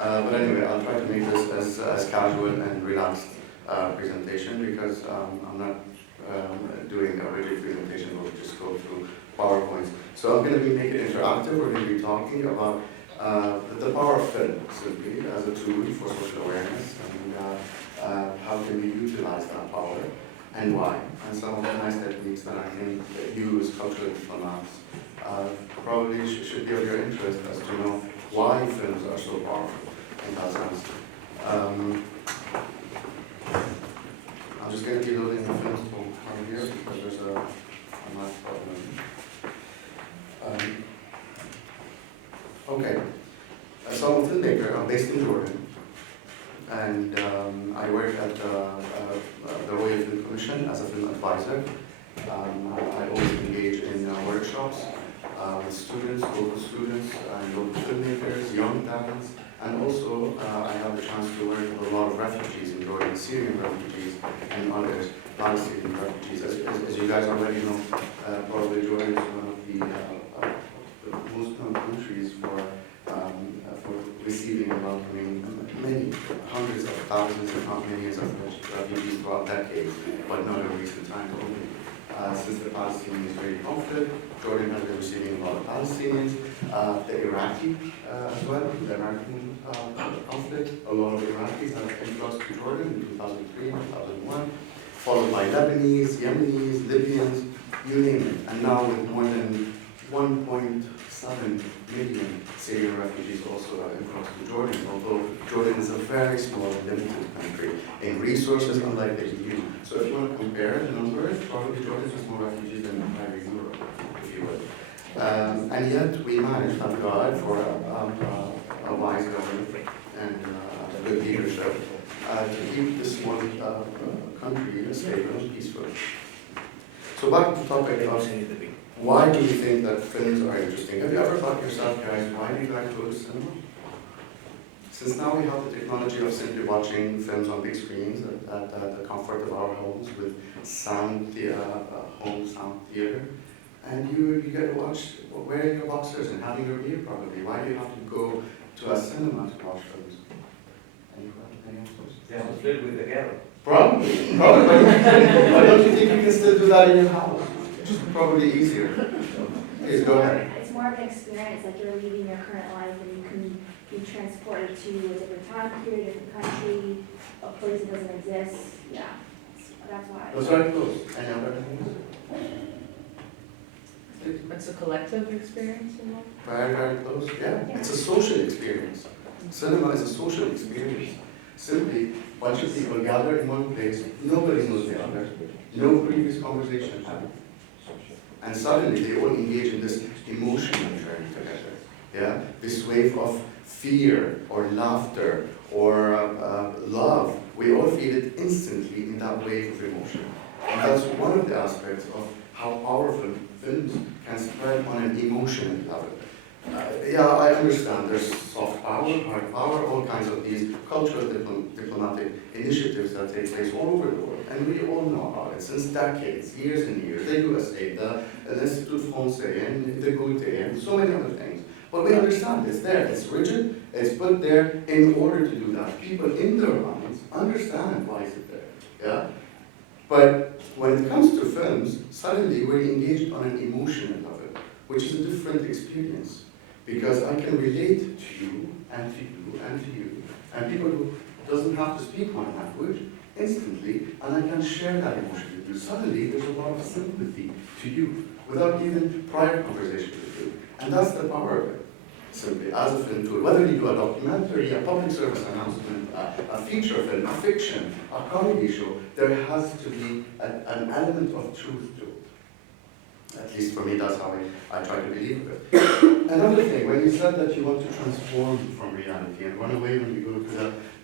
But anyway, I'll try to make this as casual and relaxed presentation because I'm not doing a rigid presentation where we just go through PowerPoints. So I'm going to be making it interactive. We're going to be talking about the power of film, simply, as a tool for social awareness, and how can we utilize that power, and why, and some of the nice techniques that I think that you as cultural diplomats probably should be of your interest as to know why films are so powerful in that sense. I'm just going to be loading the films from here because there's a nice problem. Okay, so I'm a filmmaker. I'm based in Jordan, and I work at the Royal Film Commission as a film advisor. I always engage in workshops with students, local students, and local filmmakers, young talents, and also I have the chance to work with a lot of refugees in Jordan, Syrian refugees, and others, Palestinian refugees. As you guys already know, probably Jordan is one of the most known countries for receiving and welcoming many, hundreds of thousands, if not millions of refugees throughout decades, but not in recent times only. Since the Palestinian-Israeli conflict, Jordan has been receiving a lot of Palestinians, the Iraqi as well, the American conflict, a lot of Iraqis have influxed to Jordan in 2003, 2001, followed by Lebanese, Yemenis, Libyans, you name it, and now with more than 1.7 million Syrian refugees also influxed to Jordan, although Jordan is a very small, limited country in resources, unlike the EU. So if you want to compare the numbers, probably Jordan has more refugees than entire Europe, if you would. And yet we managed, thank God, for a wise government and good leadership to keep this small country stable and peaceful. So back to the topic of why do you think that films are interesting? Have you ever thought yourself, guys, why do you like to go to cinema? Since now we have the technology of simply watching films on big screens at the comfort of our homes with sound home sound theater, and you get to watch wearing your boxers and having your beer probably. Why do you have to go to a cinema to watch films? Any answers? Yeah, it's filled with the ghetto. Probably. Why don't you think you can still do that in your house? Probably easier. Please go ahead. It's more of an experience, like you're leaving your current life and you can be transported to a different time period, a different country, a place that doesn't exist. Yeah, that's why. Those are close. Any other things? It's a collective experience, you know? Very, very close. Yeah, it's a social experience. Cinema is a social experience. Simply, a bunch of people gather in one place, nobody knows the other, no previous conversation happened. And suddenly they all engage in this emotional journey together. Yeah, this wave of fear or laughter or love. We all feel it instantly in that wave of emotion. And that's one of the aspects of how powerful films can spread on an emotional level. Yeah, I understand there's soft power, hard power, all kinds of these cultural diplomatic initiatives that take place all over the world. And we all know about it since decades, years and years. The USA, the Institut Français, and the Goethe, and so many other things. But we understand it's there, it's rigid, it's put there in order to do that. People in their minds understand why is it there. Yeah? But when it comes to films, suddenly we're engaged on an emotional level, which is a different experience. Because I can relate to you, and to you, and to you, and people who doesn't have to speak my language instantly, and I can share that emotion with you. Suddenly, there's a lot of sympathy to you, without even prior conversation with you. And that's the power of it, simply, as a film tool. Whether you do a documentary, a public service announcement, a feature film, a fiction, a comedy show, there has to be an element of truth to it. At least for me, that's how I try to believe it. Another thing, when you said that you want to transform from reality and run away when you go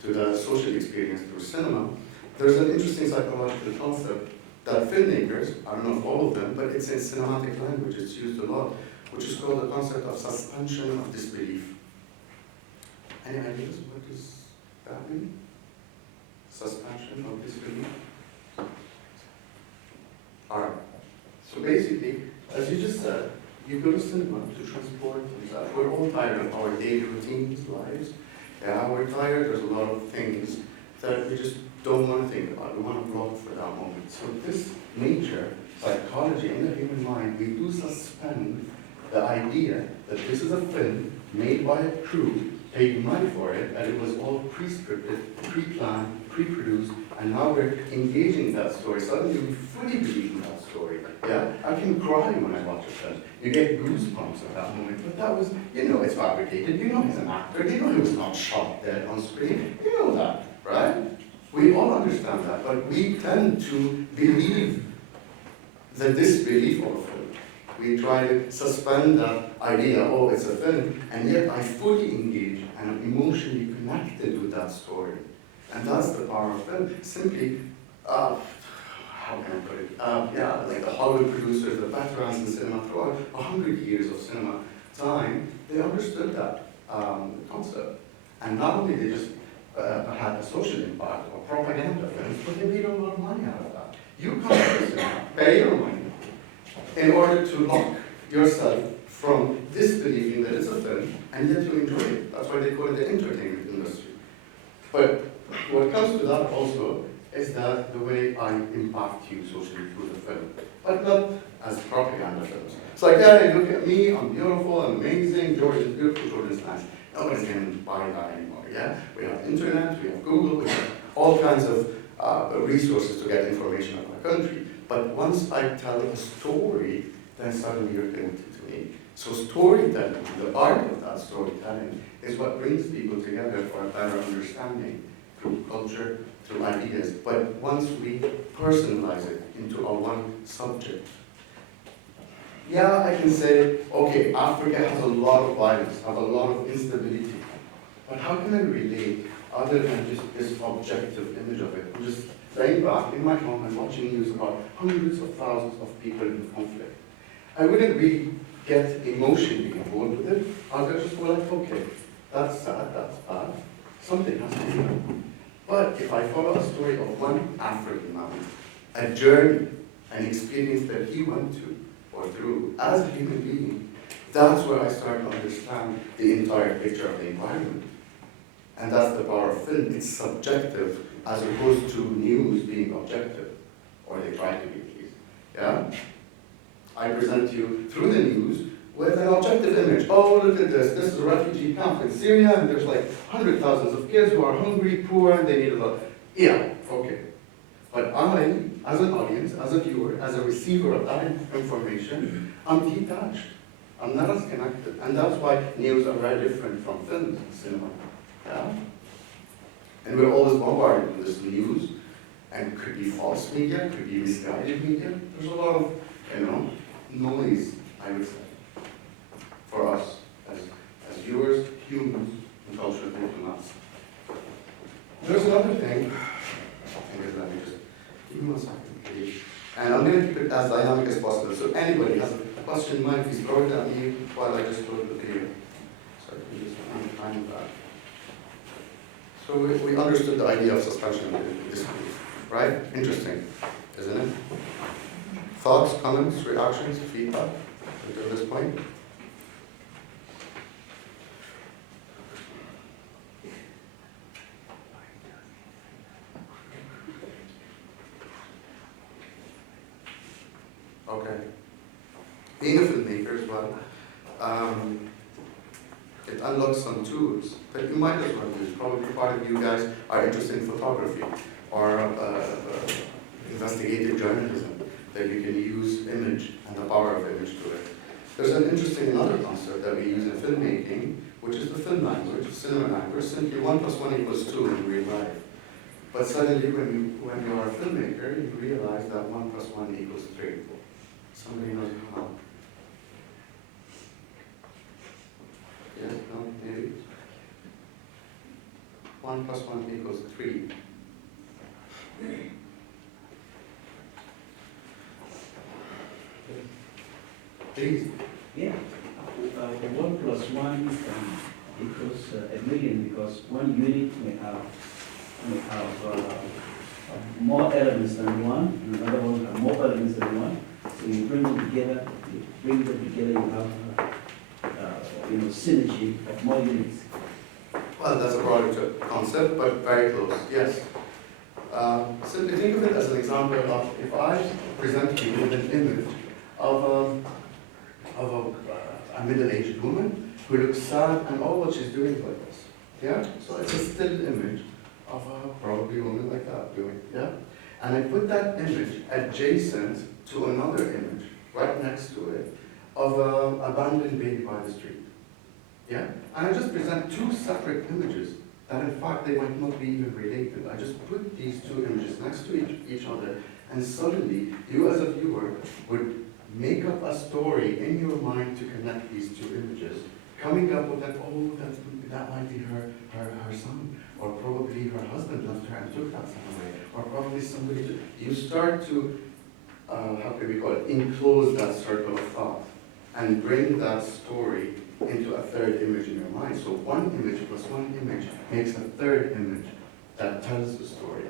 to the social experience through cinema, there's an interesting psychological concept that filmmakers, I don't know if all of them, but it's in cinematic language, it's used a lot, which is called the concept of suspension of disbelief. Any ideas? What does that mean? Suspension of disbelief? All right. So basically, as you just said, you go to cinema to transport yourself. We're all tired of our daily routines, lives. Yeah, we're tired, there's a lot of things that we just don't want to think about. We want to block for that moment. So this nature, psychology in the human mind, we do suspend the idea that this is a film made by a crew, paid money for it, and it was all pre-scripted, pre-planned, pre-produced, and now we're engaging that story. Suddenly we fully believe in that story. Yeah, I can cry when I watch a film. You get goosebumps at that moment, but that was, you know, it's fabricated. You know he's an actor. You know he was not shot dead on screen. You know that, right? We all understand that, but we tend to believe the disbelief of a film. We try to suspend that idea, oh, it's a film, and yet I fully engage and I'm emotionally connected with that story. And that's the power of film. Simply, how can I put it? Yeah, like the Hollywood producers, the veterans in cinema, throughout 100 years of cinema time, they understood that concept. And not only they just had a social impact or propaganda films, but they made a lot of money out of that. You come to the cinema, pay your money, in order to lock yourself from disbelieving that it's a film, and yet you enjoy it. That's why they call it the entertainment industry. But what comes to that also is that the way I impact you socially through the film, but not as propaganda films. It's like, yeah, look at me, I'm beautiful, I'm amazing, Jordan's beautiful, Jordan's nice. Nobody's going to buy that anymore, yeah? We have internet, we have Google, we have all kinds of resources to get information about our country. But once I tell a story, then suddenly you're connected to me. So storytelling, the art of that storytelling, is what brings people together for a better understanding through culture, through ideas. But once we personalize it into a one subject, yeah, I can say, okay, Africa has a lot of violence, has a lot of instability. But how can I relate other than just this objective image of it? I'm just laying back in my home and watching news about hundreds of thousands of people in conflict. I wouldn't really get emotionally involved with it. I'll just go like, okay, that's sad, that's bad. Something has to be done. But if I follow a story of one African man, a journey, an experience that he went to or through as a human being, that's where I start to understand the entire picture of the environment. And that's the power of film. It's subjective as opposed to news being objective, or they try to be at least. Yeah? I present you through the news with an objective image. Oh, look at this. This is a refugee camp in Syria, and there's like hundreds of thousands of kids who are hungry, poor, and they need a lot. Yeah, okay. But I, as an audience, as a viewer, as a receiver of that information, I'm detached. I'm not as connected. And that's why news are very different from films and cinema. Yeah? And we're always bombarded with this news, and it could be false media, could be misguided media. There's a lot of, noise, I would say, for us as viewers, humans, and cultural diplomats. There's another thing. Let me just give me 1 second, please. And I'm going to keep it as dynamic as possible. So anybody has a question in mind, please throw it at me while I just load the video. So I can just find that. So we understood the idea of suspension in disbelief, right? Interesting, isn't it? Thoughts, comments, reactions, feedback until this point? Okay. Being a filmmaker as well, it unlocks some tools that you might as well use. Probably part of you guys are interested in photography or investigative journalism, that you can use image and the power of image to it. There's an interesting another concept that we use in filmmaking, which is the film language, cinema language. Simply 1 + 1 = 2 in real life. But suddenly when you are a filmmaker, you realize that 1 + 1 = 3. Somebody knows how. Yes, no, maybe. 1 + 1 = 3. Please. Yeah. 1 + 1 equals 1,000,000 because one unit may have more elements than one, and another one have more elements than one. So you bring them together, you have synergy of more units. Well, that's a broader concept, but very close, yes. Simply think of it as an example of if I present you with an image of a middle-aged woman who looks sad and all what she's doing is like this. Yeah? So it's a still image of a probably woman like that doing, yeah? And I put that image adjacent to another image right next to it of an abandoned baby by the street. Yeah? And I just present two separate images that in fact they might not be even related. I just put these two images next to each other, and suddenly you as a viewer would make up a story in your mind to connect these two images, coming up with that, oh, that might be her son, or probably her husband left her and took that son away, or probably somebody, you start to, how can we call it, enclose that circle of thought, and bring that story into a third image in your mind. So one image plus one image makes a third image that tells the story.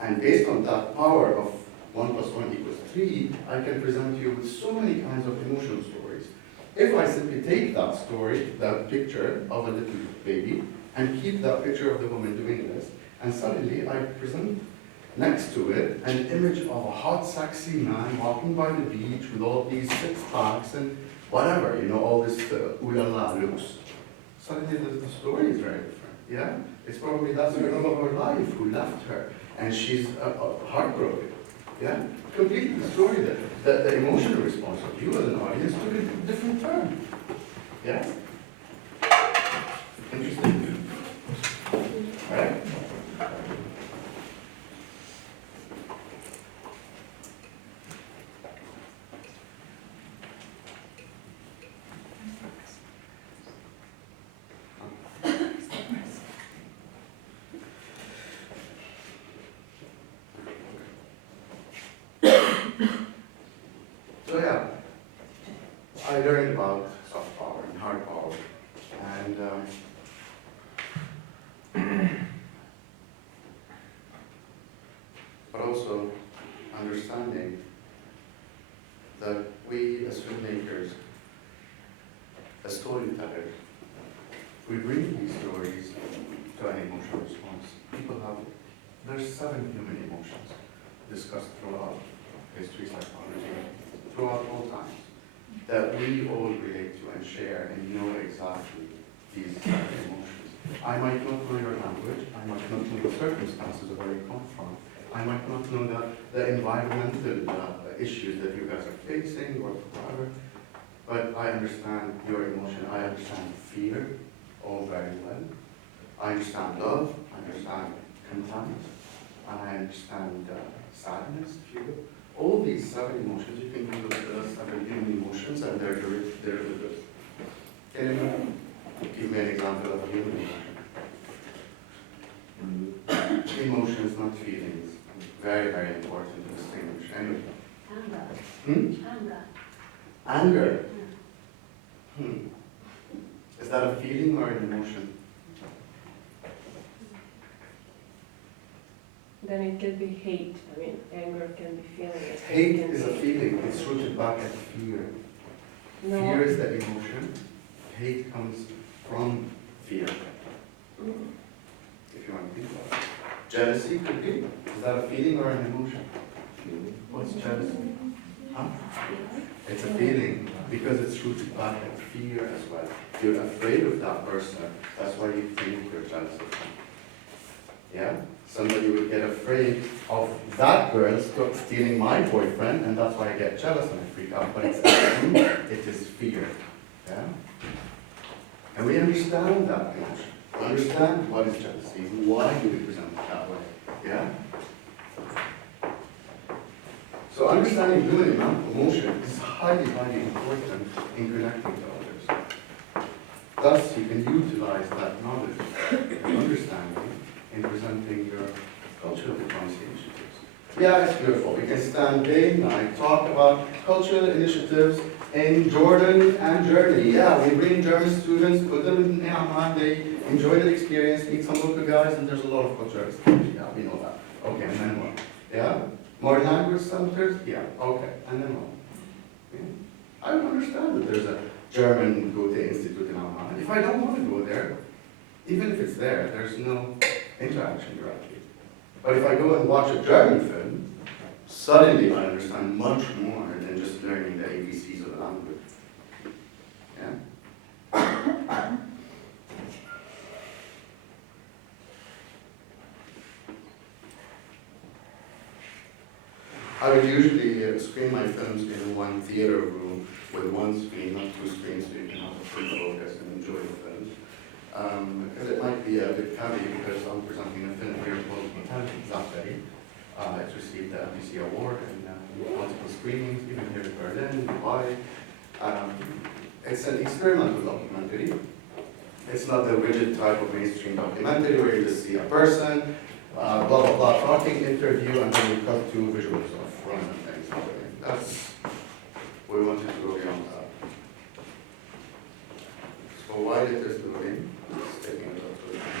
And based on that power of 1 plus 1 equals 3, I can present you with so many kinds of emotional stories. If I simply take that story, that picture of a little baby, and keep that picture of the woman doing this, and suddenly I present next to it an image of a hot, sexy man walking by the beach with all these six-packs and whatever, you know, all this ooh la la looks. Suddenly the story is very different, yeah? It's probably that's the love of her life who left her, and she's heartbroken, yeah? Completely the story, the emotional response of you as an audience took a different turn, yeah? Interesting, right? So yeah, I learned about soft power and hard power, and but also understanding that we as filmmakers, as storytellers, we bring these stories to an emotional response. People have, there's 7 human emotions discussed throughout history, psychology, throughout all times, that we all relate to and share and know exactly these 7 emotions. I might not know your language, I might not know the circumstances of where you come from, I might not know the environmental issues that you guys are facing or whatever, but I understand your emotion, I understand fear, all very well. I understand love, I understand contempt, I understand sadness, if you will. All these 7 emotions, you can think of them as 7 human emotions and their derivatives. Can you give me an example of a human emotion? Emotions, not feelings. Very, very important to distinguish. Anyway. Anger. Anger. Is that a feeling or an emotion? Then it can be hate. I mean, anger can be feeling. Hate is a feeling. It's rooted back at fear. No. Fear is the emotion. Hate comes from fear. If you want to think about it. Jealousy could be. Is that a feeling or an emotion? What's jealousy? Huh? It's a feeling because it's rooted back at fear as well. You're afraid of that person. That's why you think you're jealous of them. Yeah? Somebody would get afraid of that girl stealing my boyfriend, and that's why I get jealous and I freak out. But it's actually, it is fear. Yeah? And we understand that emotion. We understand what is jealousy, why do we present it that way. Yeah? So understanding human emotion is highly, highly important in connecting to others. Thus, you can utilize that knowledge and understanding in presenting your cultural diplomacy initiatives. Yeah, it's beautiful. We can stand day and night, talk about cultural initiatives in Jordan and Germany. Yeah, we bring German students, put them in Amman, they enjoy the experience, meet some local guys, and there's a lot of cultural exchange. Yeah, we know that. Okay, and then what? Yeah? More language centers? Yeah, okay, and then what? Yeah. I don't understand that there's a German Goethe Institute in Amman. If I don't want to go there, Even if it's there, there's no interaction directly. But if I go and watch a German film, suddenly I understand much more than just learning the ABCs of the language. Yeah? I would usually screen my films in one theater room with one screen, not two screens, so you can have a full focus and enjoy the film. Because it might be a bit heavy because I'm presenting a film here called Zaid BaQaeen. It's received the MPC award and multiple screenings, even here in Berlin, Dubai. It's an experimental documentary. It's not the rigid type of mainstream documentary where you just see a person, blah, blah, blah, talking, interview, and then you cut to visuals of random things happening. That's, we wanted to go beyond that. So why did this do it? It's taking a lot of time.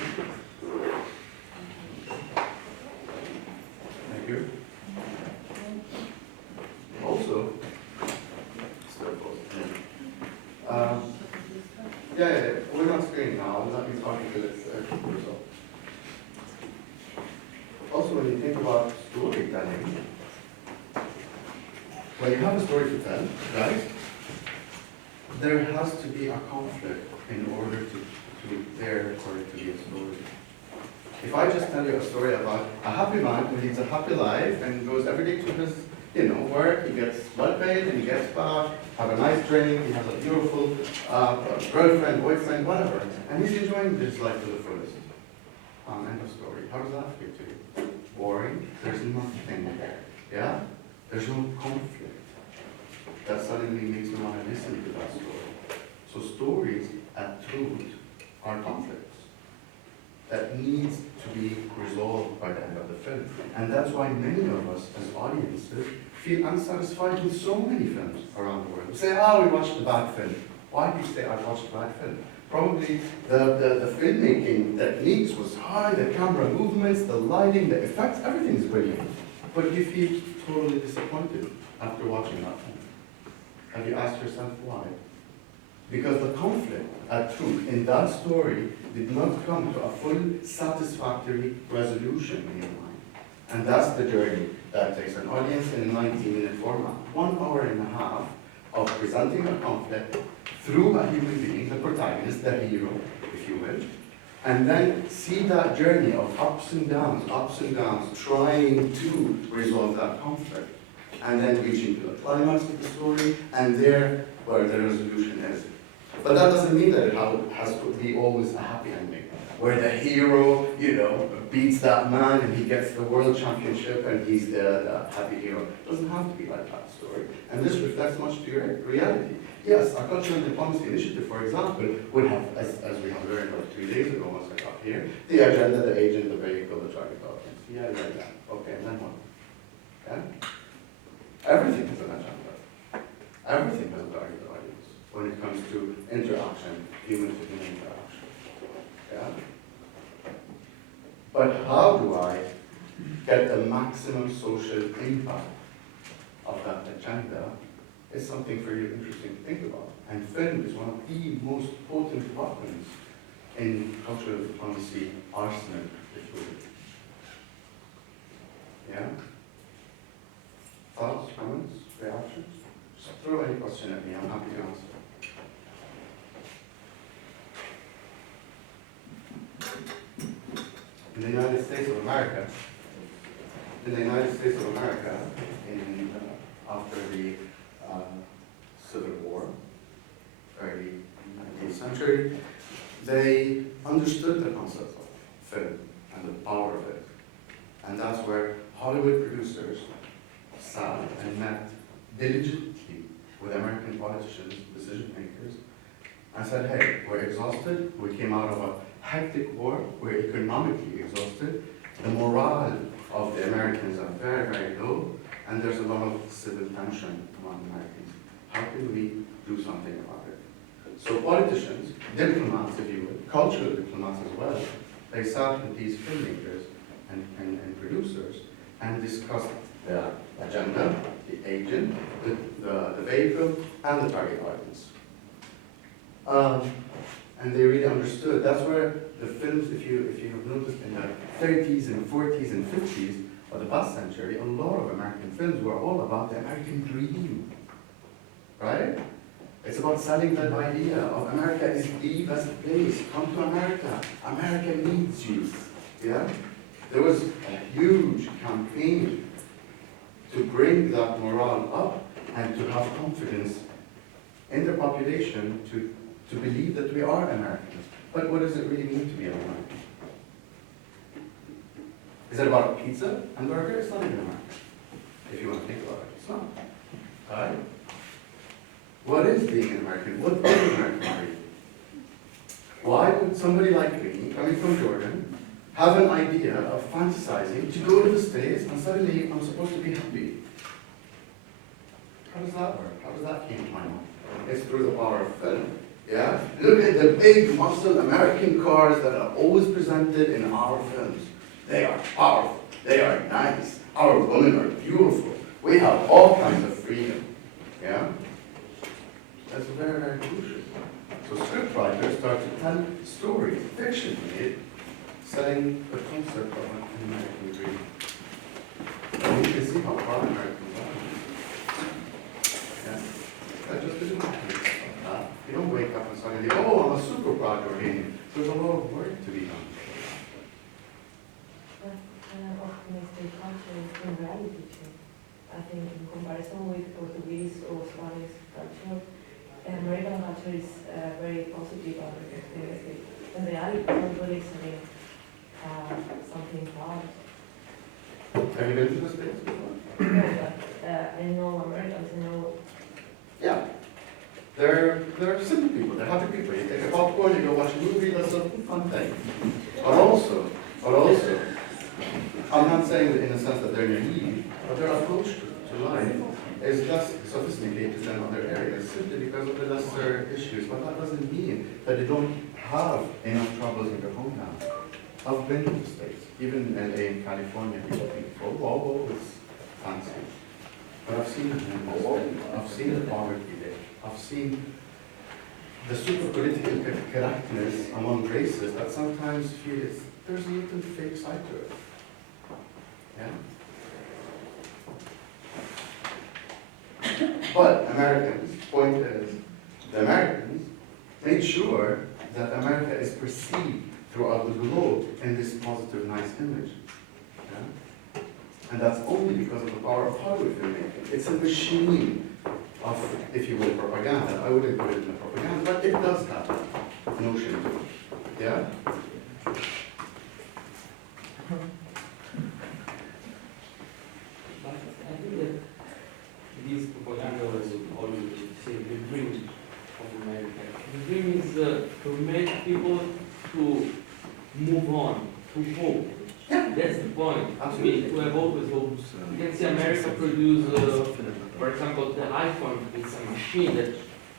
Thank you. Also, still posting. Yeah, we're not screening now. I'm not be talking to this result. Also, when you think about storytelling, when you have a story to tell, right, there has to be a conflict in order for it to be a story. If I just tell you a story about a happy man who leads a happy life and goes every day to his work, he gets well paid and he gets back, have a nice drink, he has a beautiful girlfriend, boyfriend, whatever, and he's enjoying his life to the fullest. End of story. How does that feel to you? Boring? There's nothing there. Yeah? There's no conflict that suddenly makes me want to listen to that story. So stories at truth are conflicts that needs to be resolved by the end of the film. And that's why many of us as audiences feel unsatisfied with so many films around the world. We say, we watched a bad film. Why do you say I watched a bad film? Probably the filmmaking techniques was high, the camera movements, the lighting, the effects, everything's brilliant. But you feel totally disappointed after watching that film. Have you asked yourself why? Because the conflict at truth in that story did not come to a full satisfactory resolution in your mind. And that's the journey that takes an audience in a 90-minute format. 1 hour and a half of presenting a conflict through a human being, the protagonist, the hero, if you will, and then see that journey of ups and downs, trying to resolve that conflict, and then reaching to the climax of the story, and there where the resolution is. But that doesn't mean that it has to be always a happy ending, where the hero, beats that man and he gets the world championship and he's the happy hero. It doesn't have to be like that story. And this reflects much to your reality. Yes, a cultural diplomacy initiative, for example, would have, as we have learned about 3 days ago once I got here, the agenda, the agent, the vehicle, the target audience. Yeah. Okay, and then what? Yeah? Everything has an agenda. Everything has a target audience when it comes to interaction, human-to-human interaction. Yeah? But how do I get the maximum social impact of that agenda is something for you interesting to think about. And film is one of the most potent weapons in cultural diplomacy arsenal, if you will. Yeah? Thoughts, comments, reactions? Just throw any question at me, I'm happy to answer. In the United States of America, after the Civil War, early 19th century, they understood the concept of film and the power of it. And that's where Hollywood producers sat and met diligently with American politicians, decision makers, and said, hey, we're exhausted. We came out of a hectic war. We're economically exhausted. The morale of the Americans are very, very low, and there's a lot of civil tension among Americans. How can we do something about it? So politicians, diplomats, if you will, cultural diplomats as well, they sat with these filmmakers and producers and discussed the agenda, the agent, the vehicle, and the target audience. and they really understood. That's where the films, if you have noticed, in the 30s and 40s and 50s of the past century, a lot of American films were all about the American dream, right? It's about selling that idea of America is the best place. Come to America. America needs you. Yeah? There was a huge campaign to bring that morale up and to have confidence in the population to believe that we are Americans. But what does it really mean to be an American? Is it about pizza and burger? It's not even American. If you want to think about it, it's not. Alright? What is being an American? What is American dream? Why would somebody like me, coming from Jordan, have an idea of fantasizing to go to the States and suddenly I'm supposed to be happy? How does that work? How does that came to my mind? It's through the power of film. Yeah? Look at the big muscle American cars that are always presented in our films. They are powerful. They are nice. Our women are beautiful. We have all kinds of freedom. Yeah? That's very, very crucial. So scriptwriters start to tell stories, fiction, selling the concept of an American dream. And you can see how far Americans are. Yeah? That just didn't happen. You don't wake up and suddenly, oh, I'm a super proud Jordanian. There's a lot of work to be done. Optimistic culture is in reality too. I think in comparison with Portuguese or Spanish culture, American culture is very positive and optimistic. In reality, everybody is saying something bad. Have you been to the States before? No, but I know Americans, I know. Yeah. They're simple people, they're happy people. You take a popcorn, you go watch a movie, that's a fun thing. But also, I'm not saying that in the sense that they're naive, but their approach to life is less sophisticated than other areas, simply because of the lesser issues. But that doesn't mean that they don't have enough troubles in their homeland. I've been to the States, even in LA and California, people think, oh, whoa, it's fancy. But I've seen it, I've seen the poverty there. I've seen the super political correctness among races that sometimes feels there's a little fake side to it. Yeah? But Americans, point is, the Americans made sure that America is perceived throughout the globe in this positive, nice image. Yeah? And that's only because of the power of Hollywood filmmaking. It's a machine of, if you will, propaganda. I wouldn't put it in the propaganda, but it does have that notion to it. Yeah? But I think that this propaganda was always say the dream of America. The dream is to make people to move on, to hope. That's the point. Absolutely. To have always hope. You can see America produce, for example, the iPhone is a machine that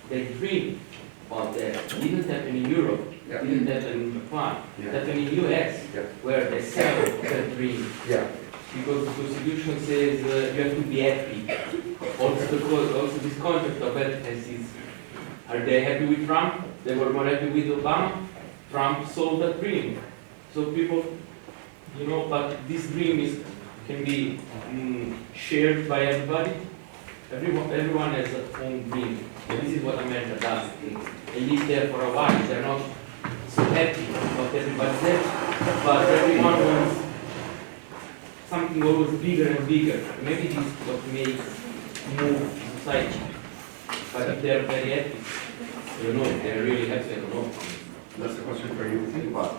they dream about that. Didn't happen in Europe. Yeah. Didn't happen in Japan. Yeah. Happened in US, Yeah. where they sell that dream. Yeah. Because the Constitution says you have to be happy. Also this concept of happiness is, are they happy with Trump? They were more happy with Obama. Trump sold that dream. So people, but this dream can be shared by everybody. Everyone has a own dream. And this is what America does. They live there for a while. They're not so happy about everybody's happy. But everyone wants something always bigger and bigger. Maybe this is what makes move society. But if they're very happy, if they're really happy, I don't know. That's the question for you to think about.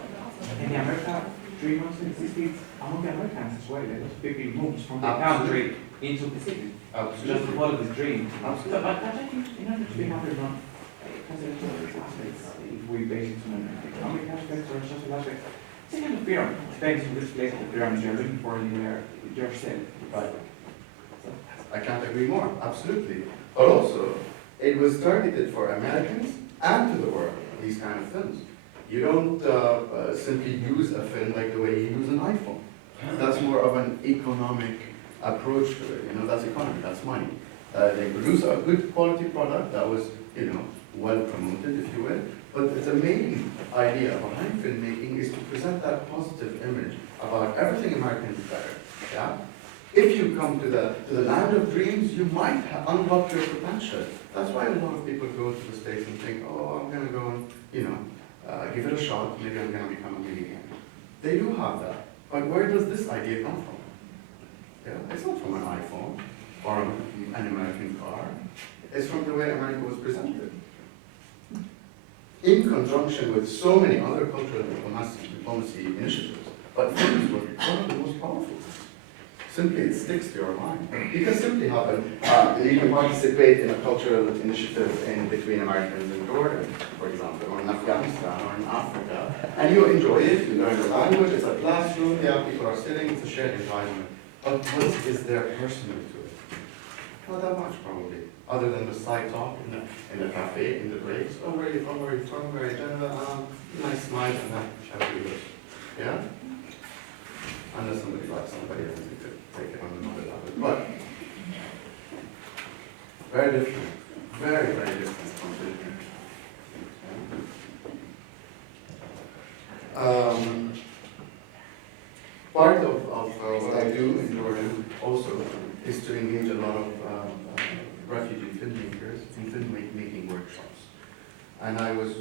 In the America, dream also existed among the Americans as well. There was big moves from the Absolutely. country into the city. Just to Absolutely. follow this dream. Absolutely. But I think in order to be happy or not, consider all these aspects. If we base it on an economic aspect or a social aspect, it's a kind of pyramid. It depends on which place of the pyramid you're looking for in yourself. Right. I can't agree more, absolutely. But also, it was targeted for Americans and to the world, these kind of films. You don't simply use a film like the way you use an iPhone. That's more of an economic approach to it. That's economy, that's money. They produce a good quality product that was, well promoted, if you will. But the main idea behind filmmaking is to present that positive image about everything American is better. Yeah? If you come to the land of dreams, you might unlock your potential. That's why a lot of people go to the States and think, oh, I'm going to go and, give it a shot, maybe I'm going to become a millionaire. They do have that. But where does this idea come from? Yeah? It's not from an iPhone or an American car. It's from the way America was presented. In conjunction with so many other cultural diplomacy initiatives, but films were one of the most powerful. Simply, it sticks to your mind. You can simply you can participate in a cultural initiative in between Americans and Jordan, for example, or in Afghanistan, or in Africa, and you enjoy it, you learn the language, it's a classroom, people are sitting, it's a shared environment. But what is there personal to it? Not that much, probably, other than the side talk in the cafe, in the breaks. Oh, where are you from, where are you from, where are you from? Nice smile, and that shall we go. Yeah? Unless somebody likes somebody, then you could take it on another level. But, very different. Very, very different from Philippines. Part of what I do in Jordan also is to engage a lot of refugee filmmakers in filmmaking workshops. And I was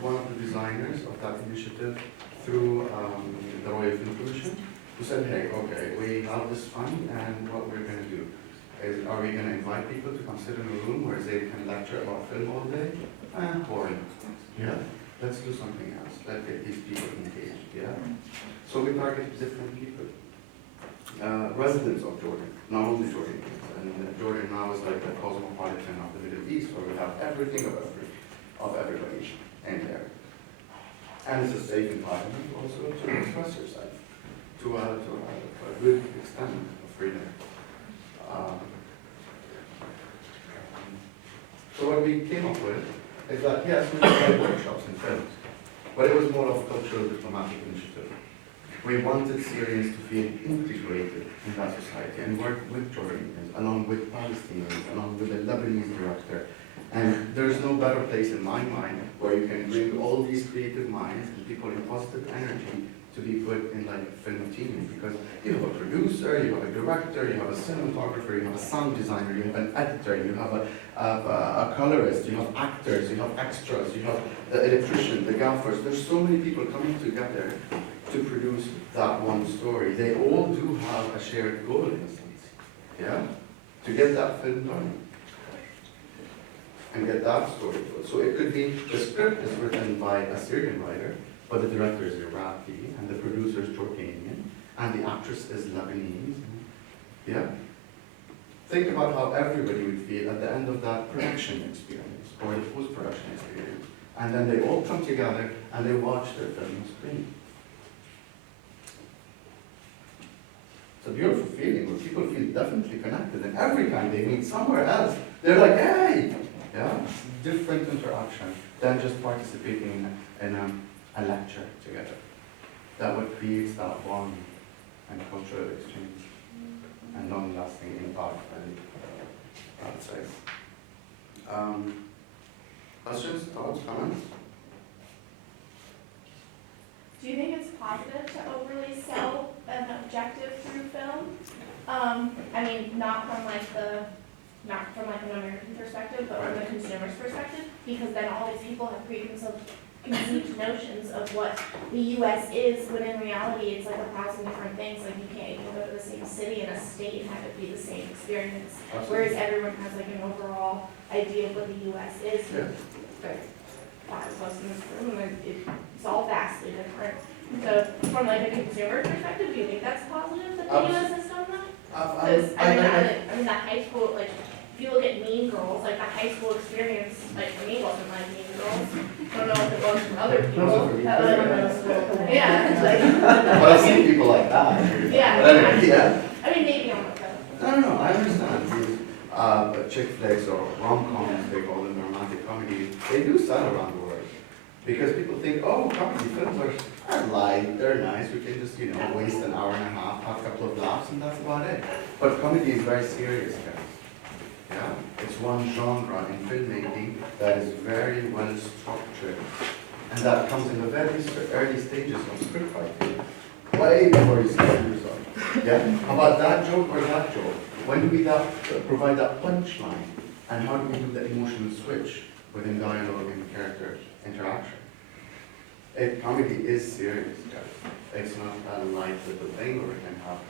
one of the designers of that initiative through the Royal Film Commission, who said, hey, okay, we have this fund, and what we're going to do is, are we going to invite people to come sit in a room where they can lecture about film all day? Boring. Yeah? Let's do something else. Let's get these people engaged. Yeah? So we target different people. Residents of Jordan, not only Jordanians. And Jordan now is like the cosmopolitan of the Middle East, where we have everything of everybody in there. And it's a safe environment also to express yourself to a good extent of freedom. So what we came up with is that, yes, we had workshops and films, but it was more of a cultural diplomatic initiative. We wanted Syrians to feel integrated in that society and work with Jordanians, along with Palestinians, along with the Lebanese director. And there's no better place in my mind where you can bring all these creative minds and people in positive energy to be put in like a film team, because you have a producer, you have a director, you have a cinematographer, you have a sound designer, you have an editor, you have a colorist, you have actors, you have extras, you have the electrician, the gaffers. There's so many people coming together to produce that one story. They all do have a shared goal in a sense, yeah? To get that film done and get that story told. So it could be, the script is written by a Syrian writer, but the director is Iraqi, and the producer is Jordanian, and the actress is Lebanese. Yeah? Think about how everybody would feel at the end of that production experience, or the post-production experience. And then they all come together and they watch their film on screen. It's a beautiful feeling where people feel definitely connected, and every time they meet somewhere else, they're like, hey! Yeah? Different interaction than just participating in a lecture together. That what creates that bond and cultural exchange and long-lasting impact, and I would say. Questions, thoughts, comments? Do you think it's positive to overly sell an objective through film? I mean, not from like an American perspective, but from the consumer's perspective, because then all these people have preconceived notions of what the U.S. is, when in reality it's like 1,000 different things. Like you can't even go to the same city in a state and have it be the same experience. Absolutely. Whereas everyone has like an overall idea of what the U.S. is. Yeah. There's 5 of us in this room, and it's all vastly different. So from like a consumer perspective, do you think that's positive that the U.S. has done that? Because I mean, the high school, like, if you look at Mean Girls, like the high school experience, like for me, wasn't like Mean Girls. I don't know if it was for other people. Yeah, it's like. But I've seen people like that. Yeah. But anyway, yeah. I mean, maybe I'm not No, I understand. These chick flicks or rom-coms, they call them romantic comedies, they do sell around the world. Because people think, oh, comedy films are light, they're nice, we can just, waste an hour and a half, have a couple of laughs, and that's about it. But comedy is very serious, guys. Yeah, it's one genre in filmmaking that is very well structured, and that comes in the very early stages of script writing, way before you see the result. Yeah, about that joke or that joke. When do we provide that punchline, and how do we do the emotional switch within dialogue and character interaction? Comedy is serious, guys. It's not a light little thing where we can have,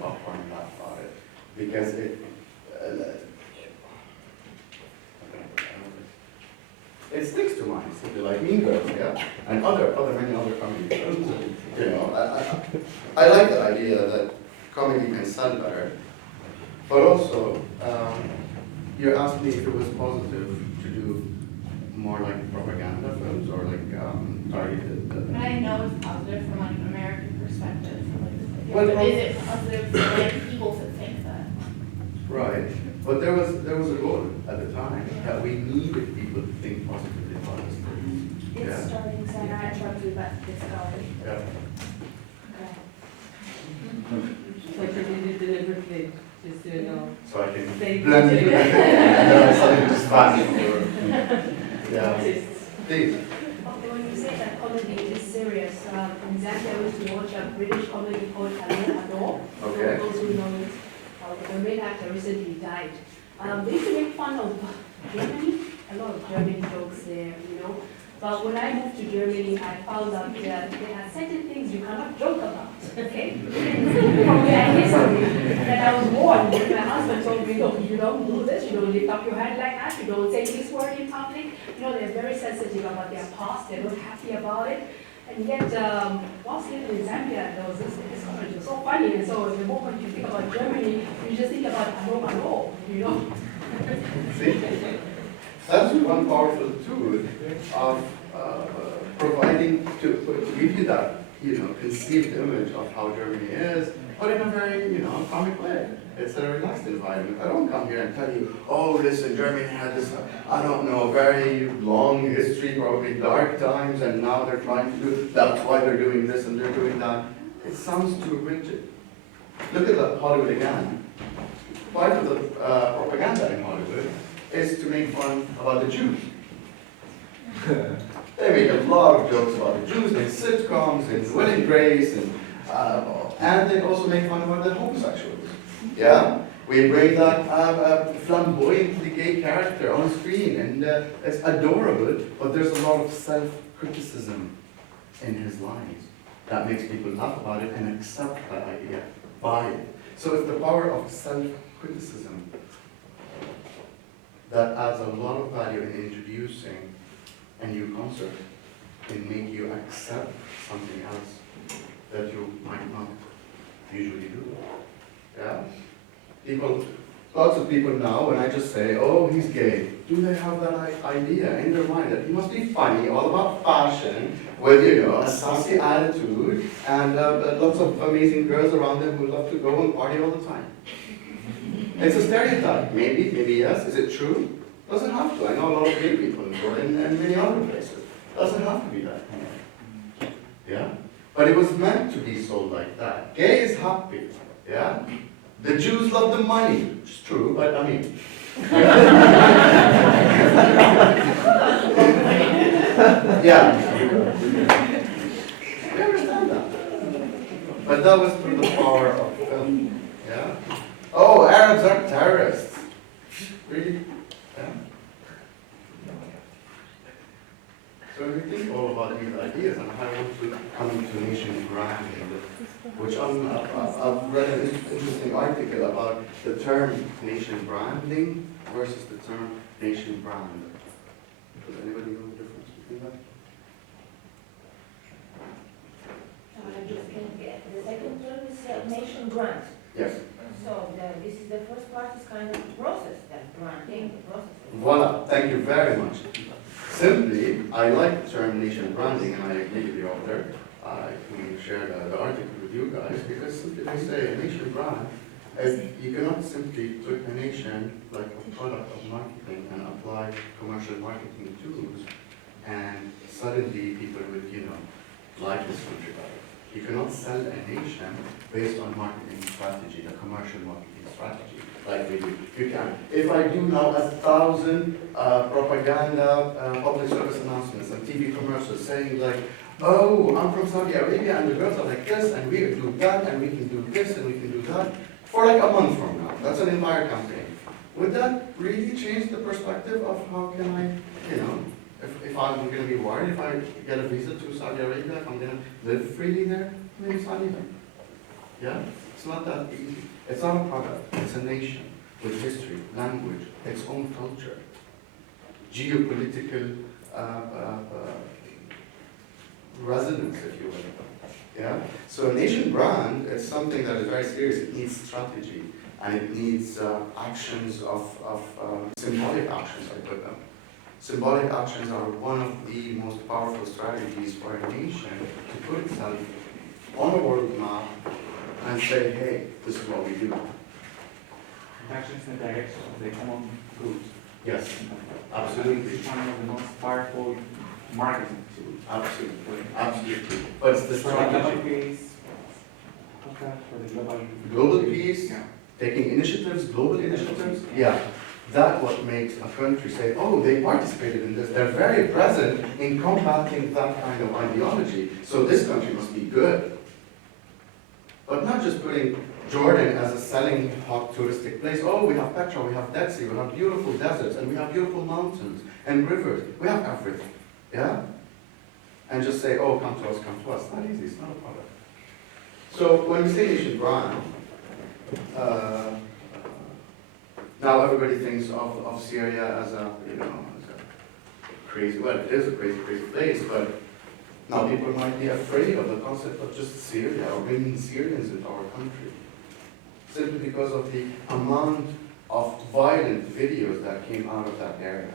popcorn and laugh about it, because it sticks to minds, like Mean Girls, yeah, and many other comedy films. I like the idea that comedy can sell better, but also you asked me if it was positive to do more like propaganda films or like targeted. And I know it's positive from like an American perspective, Well, but is it positive for like people to think that? Right, but there was a goal at the time that we needed people to think positively about this. It's Yeah. starting, so I interrupt you, but it's going. Yeah. So you did it deliberately, just so you know. So I can Thank you. blend it. And suddenly just vanish. Yeah. Please. Okay, when you say that comedy is serious, in Zambia I used to watch a British comedy called Hello. Okay. Those who know it, the main actor recently died. They used to make fun of Germany, a lot of German jokes there, But when I moved to Germany, I found out that there are certain things you cannot joke about, okay? From their history, that I was born, my husband told me, no, you don't do this, you don't lift up your hand like that, you don't say this word in public. They're very sensitive about their past, they're not happy about it. And yet, whilst living in Zambia, there was this comment was so funny, and so the moment you think about Germany, you just think about hello, See? That's one powerful tool of providing to give you that conceived image of how Germany is, but in a very comic way. It's a relaxed environment. I don't come here and tell you, oh, listen, Germany had this very long history, probably dark times, and now they're trying to do. That's why they're doing this and they're doing that. It sounds too rigid. Look at Hollywood again. Part of the propaganda in Hollywood is to make fun about the Jews. They make a lot of jokes about the Jews in sitcoms, in Will and Grace, and they also make fun about the homosexuals. Yeah? We bring that flamboyantly gay character on screen, and it's adorable, but there's a lot of self-criticism in his lines that makes people laugh about it and accept that idea, buy it. So it's the power of self-criticism that adds a lot of value in introducing a new concept and make you accept something else that you might not usually do. Yeah? Lots of people now, when I just say, oh, he's gay, do they have that idea in their mind that he must be funny, all about fashion, with, a sassy attitude, and lots of amazing girls around him who love to go and party all the time? It's a stereotype. Maybe yes. Is it true? Doesn't have to. I know a lot of gay people in Berlin and many other places. Doesn't have to be that. Yeah? But it was meant to be sold like that. Gay is happy. Yeah? The Jews love the money. It's true, but I mean. Yeah. We understand that. But that was through the power of film. Yeah? Oh, Arabs are terrorists. Really? Yeah? So we think all about these ideas, and I want to come to nation branding, which I've read an interesting article about the term nation branding versus the term nation brand. Does anybody know the difference between that? I just can't get. The second term is nation brand. Yes. So this is the first part is kind of process, that branding, the process. Voila, thank you very much. Simply, I like the term nation branding, and I agree with the author. I can share the article with you guys, because simply they say a nation brand, you cannot simply take a nation like a product of marketing and apply commercial marketing tools, and suddenly people would, like this country better. You cannot sell a nation based on marketing strategy, a commercial marketing strategy. like we do. You can. If I do now 1,000 propaganda, public service announcements and TV commercials saying like, oh, I'm from Saudi Arabia and the girls are like this and we do that and we can do this and we can do that for like a month from now. That's an entire campaign. Would that really change the perspective of how can I, you know, if I'm going to be worried if I get a visa to Saudi Arabia, if I'm going to live freely there? Maybe it's not either. Yeah? It's not that easy. It's not a product. It's a nation with history, language, its own culture, geopolitical resonance, if you will. Yeah? So a nation brand is something that is very serious. It needs strategy and it needs actions of symbolic actions, I put them. Symbolic actions are one of the most powerful strategies for a nation to put itself on a world map and say, hey, this is what we do. Actions in the direction of the common good. Yes, absolutely. It's one of the most powerful marketing tools. Absolutely, absolutely. But it's the For the global strategy. peace, what's that for the global? Global peace, Yeah. taking initiatives, global initiatives, yeah. That's what makes a country say, oh, they participated in this. They're very present in combating that kind of ideology. So this country must be good. But not just putting Jordan as a selling hot touristic place. Oh, we have Petra, we have Dead Sea, we have beautiful deserts, and we have beautiful mountains and rivers. We have everything, yeah? And just say, oh, come to us, come to us. It's not easy, it's not a product. So when we say nation brand, now everybody thinks of Syria as a, you know, as a crazy, well, it is a crazy, crazy place, but now people might be afraid of the concept of just Syria or bringing Syrians into our country. Simply because of the amount of violent videos that came out of that area.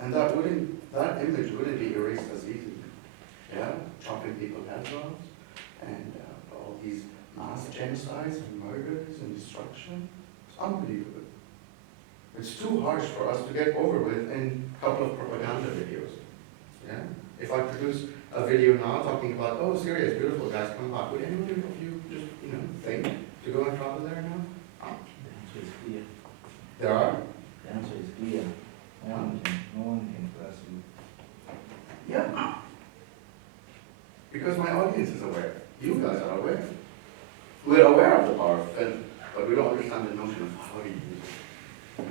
And that image wouldn't be erased as easily. Yeah, chopping people's heads off, and all these mass genocides and murders and destruction. It's unbelievable. It's too harsh for us to get over with in a couple of propaganda videos. Yeah? If I produce a video now talking about, oh, Syria is beautiful, guys, come back. Would anyone of you just, you know, think to go and travel there now? The answer is clear. There are? The answer is clear. No one can pass you. Yeah. Because my audience is aware. You guys are aware. We're aware of the power of film, but we don't understand the notion of how to use it.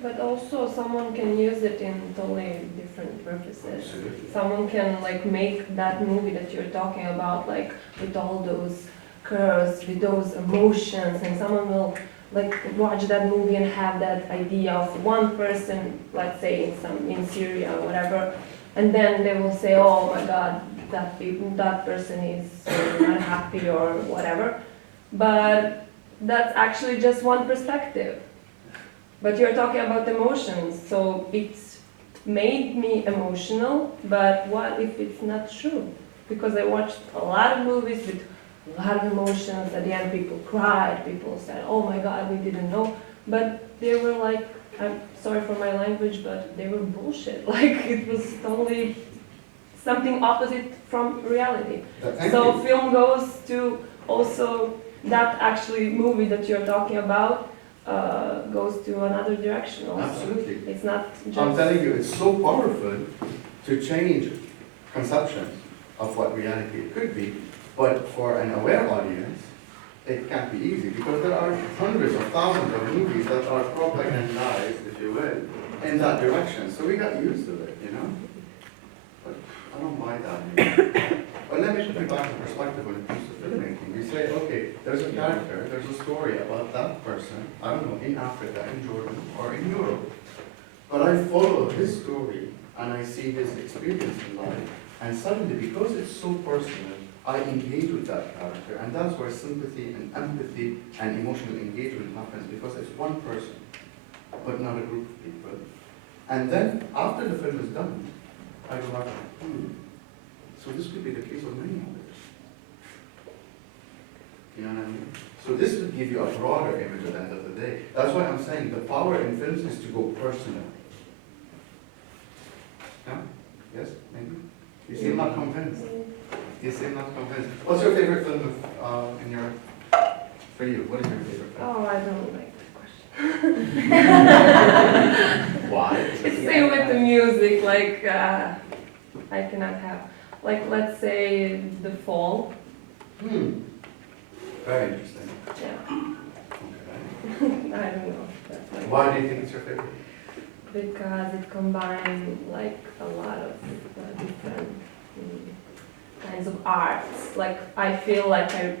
But also someone can use it in totally different purposes. Absolutely. Someone can like make that movie that you're talking about, like with all those curves, with those emotions, and someone will like watch that movie and have that idea of one person, let's say in Syria or whatever, and then they will say, oh my God, that person is unhappy or whatever. But that's actually just one perspective. But you're talking about emotions, so it's made me emotional, but what if it's not true? Because I watched a lot of movies with a lot of emotions. At the end, people cried, people said, oh my God, we didn't know. But they were like, I'm sorry for my language, but they were bullshit. Like, it was totally something opposite from reality. So film goes to also that actually movie that you're talking about goes to another direction also. Absolutely. It's not just... I'm telling you, it's so powerful to change conceptions of what reality could be, but for an aware audience, it can't be easy because there are hundreds of thousands of movies that are propagandized, if you will, in that direction. So we got used to it, you know? But I don't mind that. But let me put you back in perspective when it comes to filmmaking. We say, okay, there's a character, there's a story about that person, I don't know, in Africa, in Jordan, or in Europe. But I follow his story and I see his experience in life. And suddenly, because it's so personal, I engage with that character. And that's where sympathy and empathy and emotional engagement happens, because it's one person, but not a group of people. And then, after the film is done, I go back, so this could be the case of many others. You know what I mean? So this will give you a broader image at the end of the day. That's why I'm saying the power in films is to go personal. Yeah? Yes? Maybe? You seem not convinced. You seem not convinced. What's your favorite film in your For you, what is your favorite film? Oh, I don't like that question. Why? It's same with the music, like, I cannot have, like, let's say, The Fall. Very interesting. Yeah, Okay. I don't know. That's like, Why do you think it's your favorite? because it combines like a lot of different kinds of arts. Like I feel like I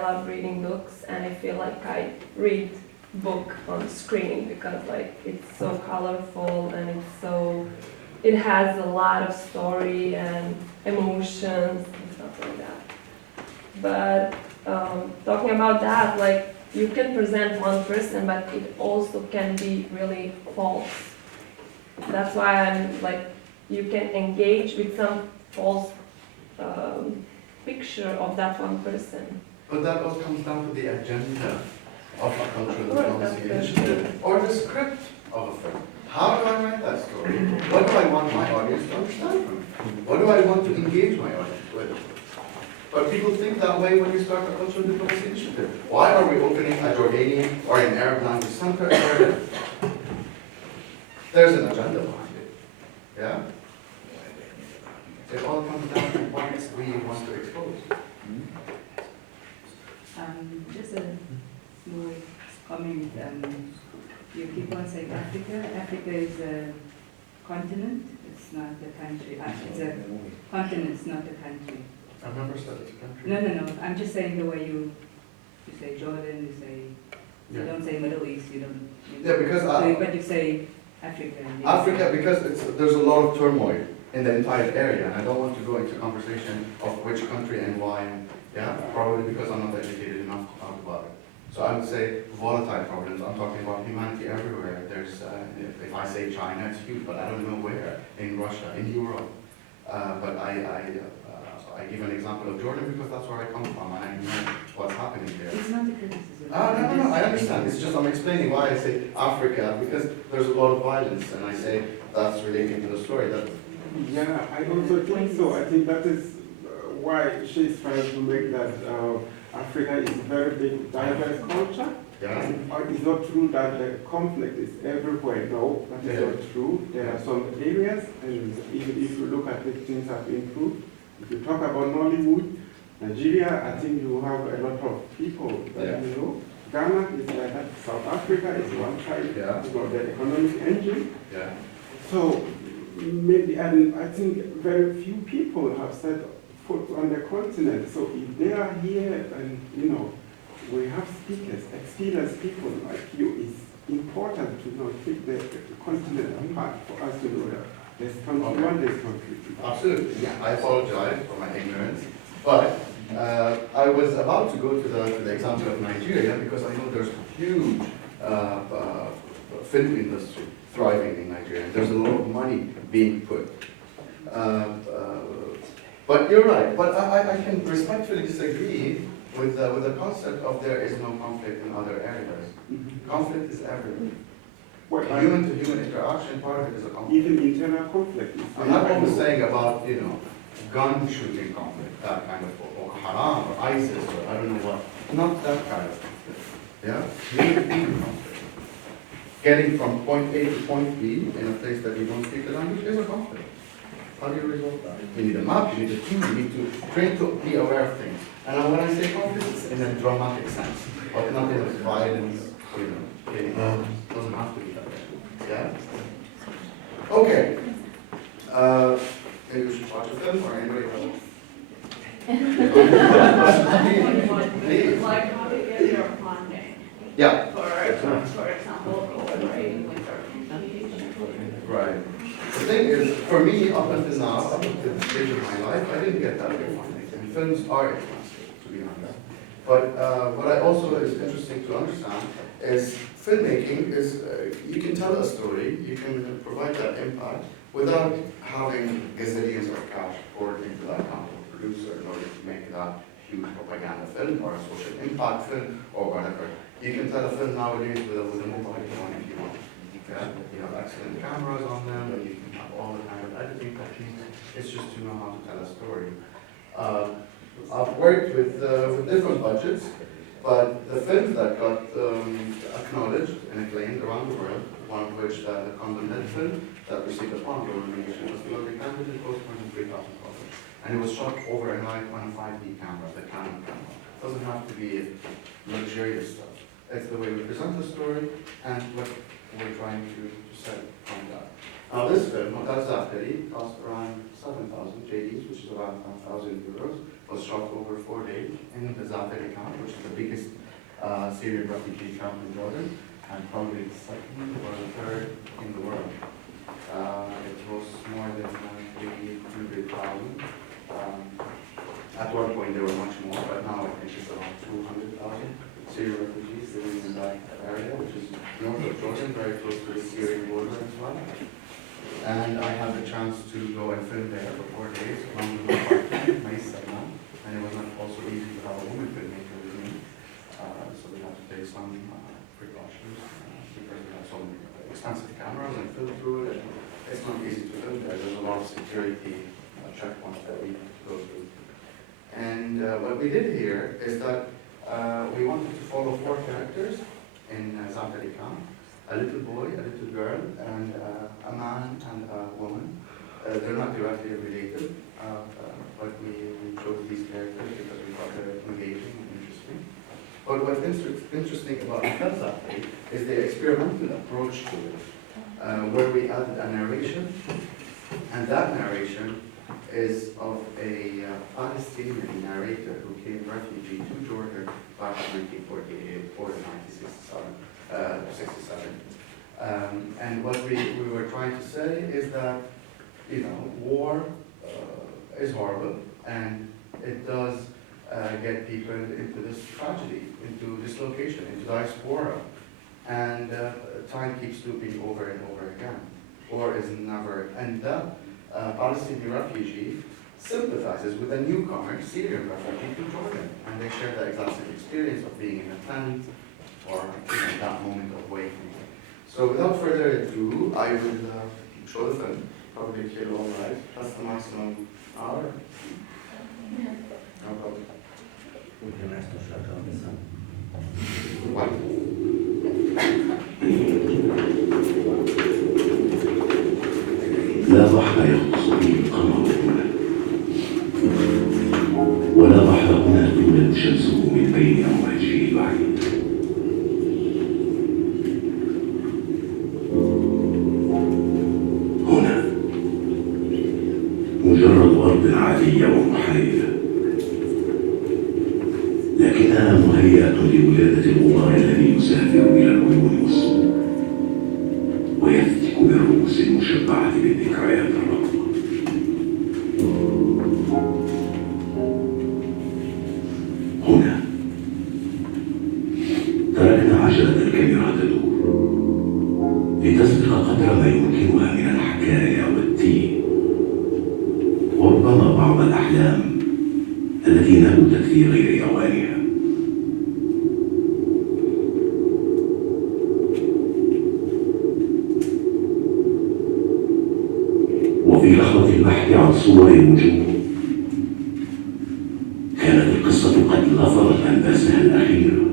love reading books, and I feel like I read book on screen because like it's so colorful and it has a lot of story and emotions and stuff like that. But talking about that, like you can present one person, but it also can be really false. That's why I'm like, you can engage with some false picture of that one person. But that all comes down to the agenda of a cultural Right, diplomacy that's initiative or the script of a film. How do I write that story? What do I want my audience to understand from it? What do I want to engage my audience with? But people think that way when you start a cultural diplomacy initiative. Why are we opening a Jordanian or an Arab language center? There's an agenda behind it. Yeah? It all comes down to what we want to expose. Just a small comment. You keep on saying Africa. Africa is a continent. It's not a country. It's a continent. It's not a country. I've never said it's a country. No. I'm just saying the way you say Jordan. You don't say Middle East. You don't. Yeah, because but you say Africa. Africa, because there's a lot of turmoil in the entire area, and I don't want to go into conversation of which country and why. Yeah, probably because I'm not educated enough to talk about it. So I would say volatile problems. I'm talking about humanity everywhere. There's, if I say China, it's huge, but I don't know where. In Russia, in Europe. But I give an example of Jordan because that's where I come from, and I know what's happening there. It's not a criticism. No, I understand. It's just I'm explaining why I say Africa, because there's a lot of violence, and I say that's relating to the story. Yeah, I also think so. I think that is why she's trying to make that Africa is a very big, diverse culture. Yeah. It's not true that the conflict is everywhere. No, that is not true. There are some areas, and even if you look at it, things have improved. If you talk about Nollywood, Nigeria, I think you have a lot of people that you know. Ghana is like that. South Africa is one side. Yeah. You got the economic engine. Yeah. So maybe, and I think very few people have set foot on the continent. So if they are here, and you know, we have speakers, experienced people like you, it's important to take the continent apart for us to know that there's country one, there's country two. Absolutely. Yeah. I apologize for my ignorance, but I was about to go to the example of Nigeria because I know there's a huge film industry thriving in Nigeria. There's a lot of money being put. But you're right. But I can respectfully disagree with the concept of there is no conflict in other areas. Conflict is everywhere. Human-to-human interaction, part of it is a conflict. Even internal conflict. I'm not only saying about, gun shooting conflict, that kind of, or Haram, or ISIS, or I don't know what. Not that kind of conflict. Yeah? Human-to-human conflict. Getting from point A to point B in a place that you don't speak the language is a conflict. How do you resolve that? You need a map, you need a team, you need to train to be aware of things. And when I say conflict, it's in a dramatic sense, but not in a violence, killing. It doesn't have to be that way. Yeah? Okay. Maybe we should watch a film or anybody else? Please. Like how to get your funding. Yeah. For example, collaborating with our Right. The thing is, for me, up until now, up until this stage of my life, I didn't get that big funding. And films are expensive, to be honest. But what I also is interesting to understand is filmmaking is, you can tell a story, you can provide that impact without having gazillions of cash poured into that kind of producer in order to make that huge propaganda film or a social impact film or whatever. You can tell a film nowadays with a mobile phone if you want. Yeah? You have excellent cameras on them, and you can have all the kind of editing techniques. It's just to know how to tell a story. I've worked with different budgets, But the films that got acknowledged and acclaimed around the world, one of which the Condemned film that received a Palme d'Or nomination was Bloody Candid. It cost more than $3,000. And it was shot over a night on a 5D camera, the Canon camera. It doesn't have to be luxurious stuff. It's the way we present the story and what we're trying to say from that. Now this film, Hotel Zaatari, cost around 7,000 JDs, which is around 1,000 euros. Was shot over 4 days in the Zaatari camp, which is the biggest Syrian refugee camp in Jordan, and probably the second or the third in the world. It was more than 300,000. At one point there were much more, but now I think it's around 200,000 Syrian refugees living in that area, which is north of Jordan, very close to the Syrian border as well. And I had the chance to go and film there for 4 days, along with my partner, Maisa, and it was not also easy to have a woman filmmaker with me. So we had to take some precautions because we have so many expensive cameras and film through it. It's not easy to film there. There's a lot of security checkpoints that we have to go through. And what we did here is that we wanted to follow 4 characters in Zaatari camp. A little boy, a little girl, and a man and a woman. They're not directly related, but we chose these characters because we thought they were engaging and interesting. But what's interesting about Hotel Zaatari is the experimental approach to it, where we added a narration, and that narration is of a Palestinian narrator who came refugee to Jordan back in 1948 or 1967. And what we were trying to say is that, you know, war is horrible, and it does get people into this tragedy, into dislocation, into diaspora, and time keeps looping over and over again. War is never, and that Palestinian refugee sympathizes with a newcomer, Syrian refugee to Jordan, and they share the exact same experience of being in a tent or that moment of waiting. So without further ado, I will show the film, probably kill all right. That's the maximum hour. No problem. We can ask to shut down the sun. What? لا بحر يغطس به القمر هنا ولا بحر هنا تولد شمسه من بين أمواجه البعيد هنا مجرد أرض عادية ومحايدة لكنها مهيئة لولادة الغبار الذي يسافر إلى العيون والصدور ويفتك بالرؤوس المشبعة بالذكريات الرقيقة. هنا تركنا عجلة الكاميرا تدور لتسبق قدر ما يمكنها من الحكاية والتيه وربما بعض الأحلام التي نبتت في غير أوانها. وفي لحظة البحث عن صور النجوم كانت القصة قد لفظت أنفاسها الأخيرة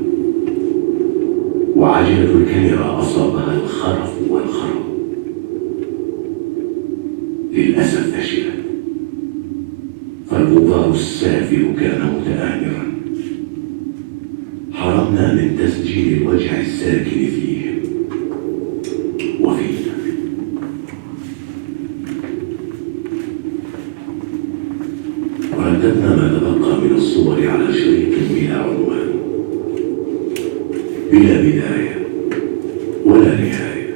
وعجلة الكاميرا أصابها الخرف والخرب. للأسف فشلت فالغبار السافر كان متآمرا حرمنا من تسجيل الوجع الساكن فيهم وفينا. رددنا ما تبقى من الصور على شريط بلا عنوان بلا بداية ولا نهاية،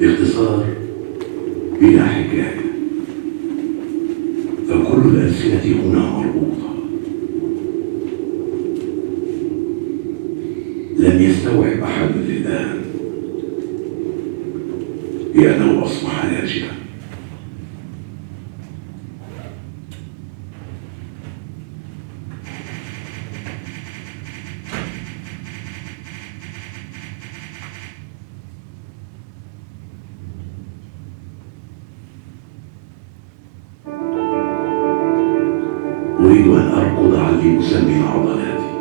باختصار بلا حكاية. فكل الألسنة هنا مربوطة. لم يستوعب أحد الآن بأنه أصبح لاجئا. أريد أن أركض علي أسمن عضلاتي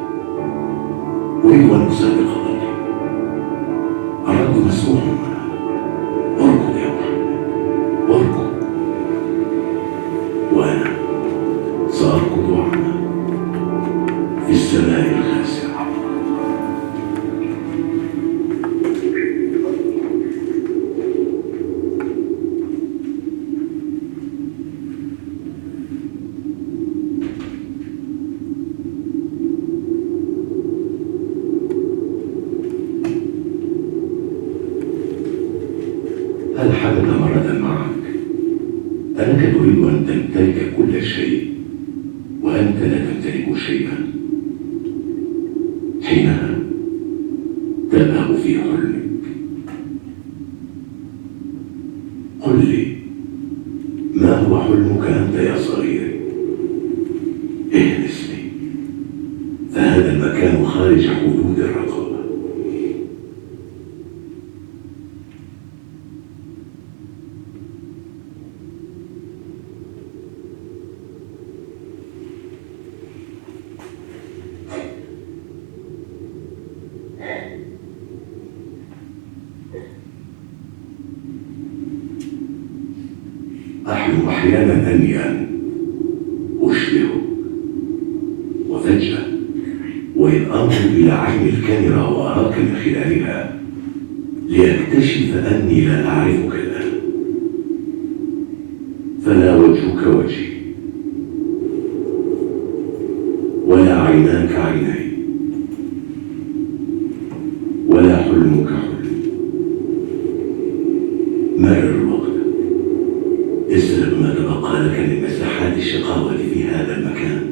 هل حدث مرة معك أنك تريد أن تمتلك كل شيء وأنت لا تمتلك شيئا؟ حينها تذهب في حلمك. قل لي، ما هو حلمك أنت يا صغيري؟ اهمس لي، فهذا المكان خارج حدود الرقابة. أحلم أحيانا أني أشبهك، وفجأة وإن أنظر إلى عين الكاميرا وأراك من خلالها لأكتشف أني لا أعرفك الآن، فلا وجهك وجهي ولا عيناك عيني ولا حلمك حلمي. مرر الوقت، اسرق ما تبقى لك من مساحات الشقاوة في هذا المكان.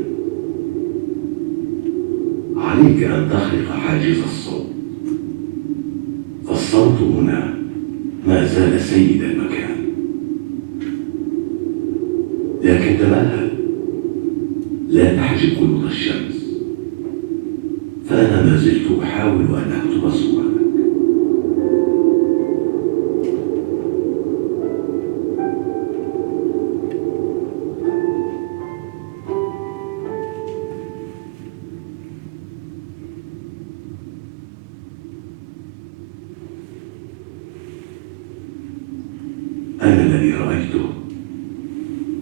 عليك أن تخلق حاجز الصوت، فالصوت هنا ما زال سيد المكان. لكن تمهل، لا تحجب خلوط الشمس، فأنا ما زلت أحاول أن أكتب صورتك. أنا الذي رأيته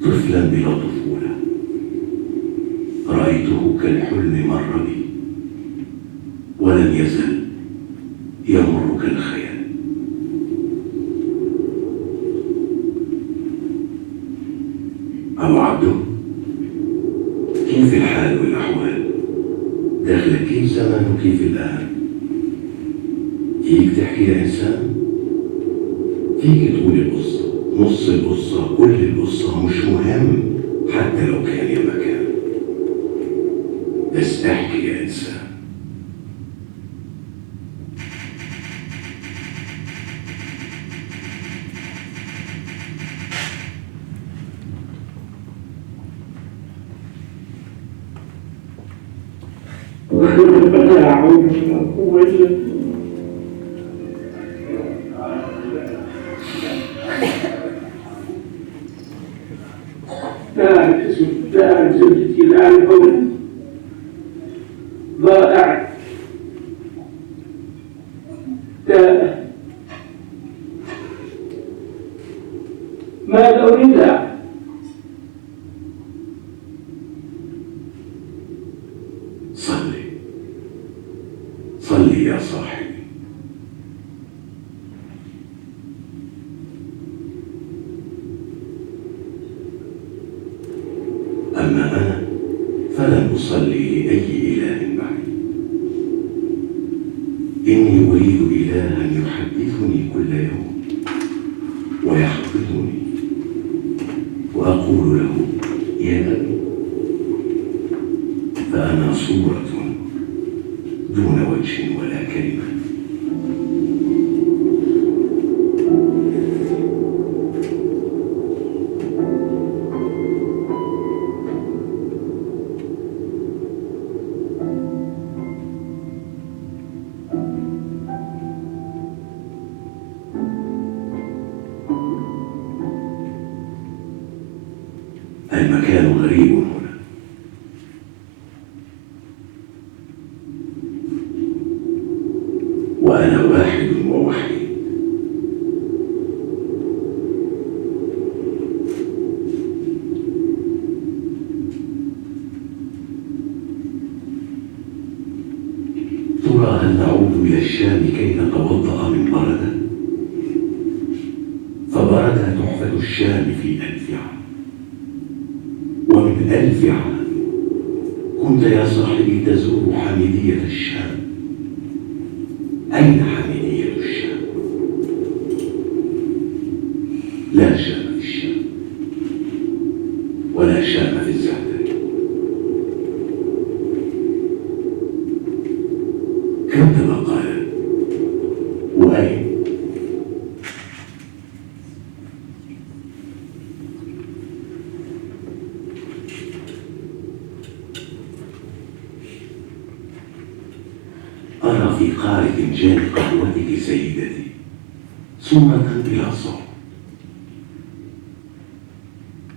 طفلا بلا طفولة، رأيته كالحلم مر بي ولم يزل يمر كالخيال. أبو عبده، كيف الحال والأحوال؟ داخل كيف زمان وكيف الآن؟ فيك تحكي لإنسان؟ فيك تقول القصة، نص القصة، كل القصة، مش مهم حتى لو كان يا مكان، بس احكي يا إنسان. لا حول ولا قوة إلا بالله. لا اسم لا زوجتي لا حول ضائع ماذا أريد؟ صلي صلي يا صاحبي. أما أنا فلن أصلي لأي إله معي. إني أريد إلها يحدثني كل يوم ويحفظني، وأقول له يا أبي، فأنا صورة دون وجه ولا كلمة. المكان غريب هنا، وأنا واحد ووحيد. ترى هل نعود إلى الشام كي نتوضأ من بردة؟ فبردة تحفة الشام في 1000 عام، ومن 1000 عام كنت يا صاحبي تزور حميدية الشام. أين حميدية الشام؟ لا شام في الشام ولا شام في الزعتر. كم تبقى قال وأين؟ أرى في قاع فنجان قهوتك سيدتي صورة بلا صوت،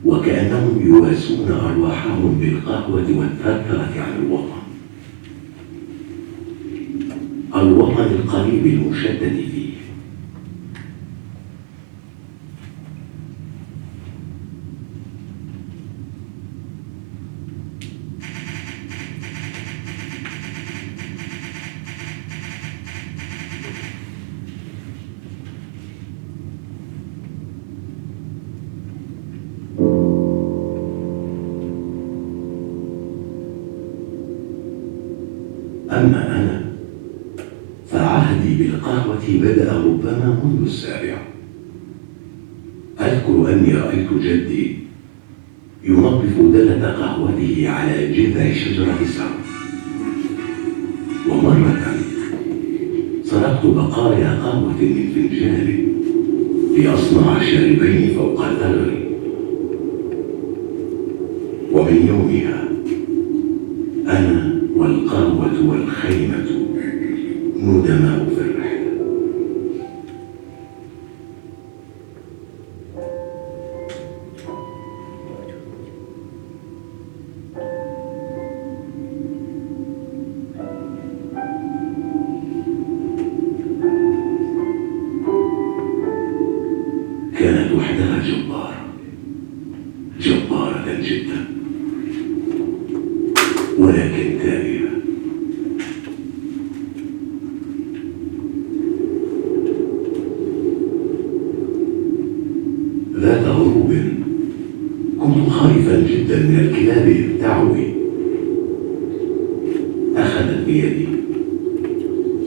وكأنهم يواسون أرواحهم بالقهوة والثرثرة عن الوطن، الوطن القريب المشدد فيه. أما أنا فعهدي بالقهوة بدأ ربما منذ السابعة. أذكر أني رأيت جدي ينظف دلة قهوته على جذع شجرة سرو، ومرة سرقت بقايا قهوة من فنجانه لأصنع شاربين فوق ثغري، ومن يومها أنا والقهوة والخيمة ندماء في الرحلة. كانت وحدها جبارة، جبارة جدا، ولكن تائهة. ذات غروب كنت خائفا جدا من الكلاب إذ تعوي، أخذت بيدي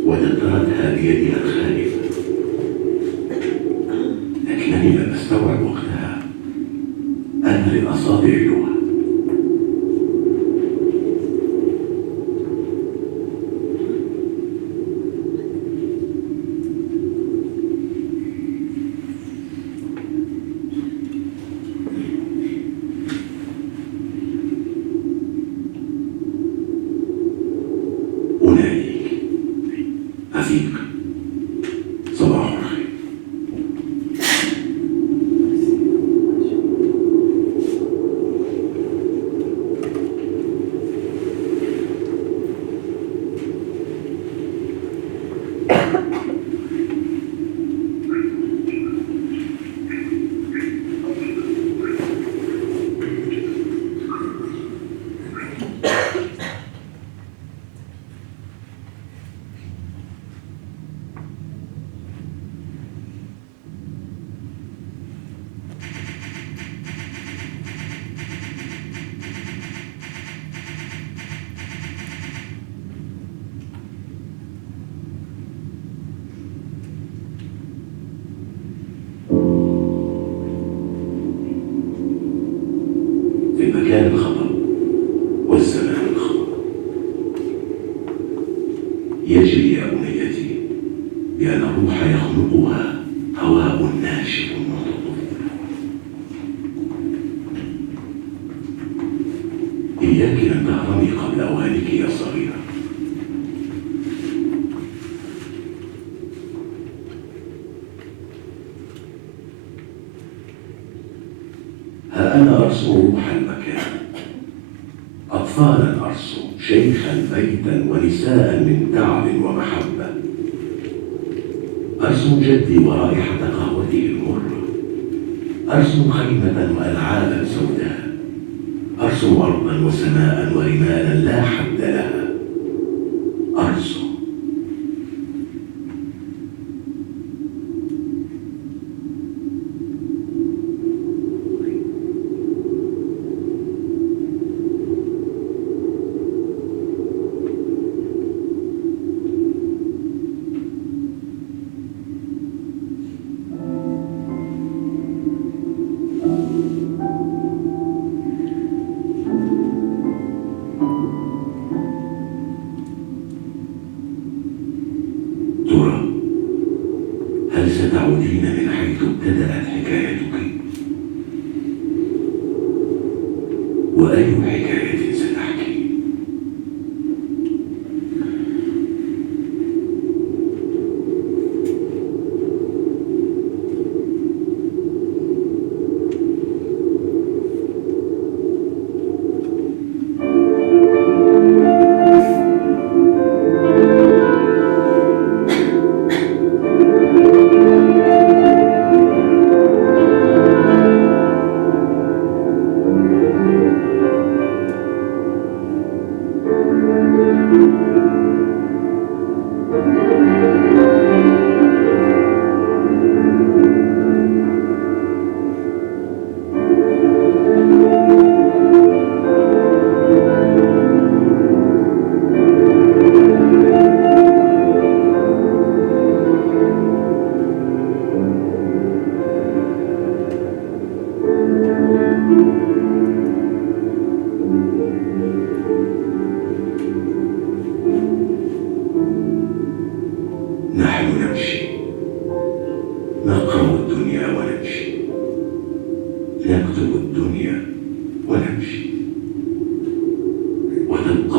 ودترتها بيدها الخائفة، لكنني لم أستوعب وقتها أن للأصابع لغة. أناديك أفيق، صباح الخير. في المكان الخطأ والزمان الخطأ. يجري يا بنيتي بأن الروح يخنقها هواء ناشف مطلوب. إياك أن تهرمي قبل أوانك يا صغيرة. ها أنا أرسم روح المكان، أطفالا أرسم، شيخا بيتا ونساء من تعب ومحبة. أرسم جدي ورائحة قهوته المرة، أرسم خيمة وألعابا سوداء، أرسم أرضا وسماء ورمالا لا حد لها. أرسم الدنيا ونمشي، نكتب الدنيا ونمشي، وتبقى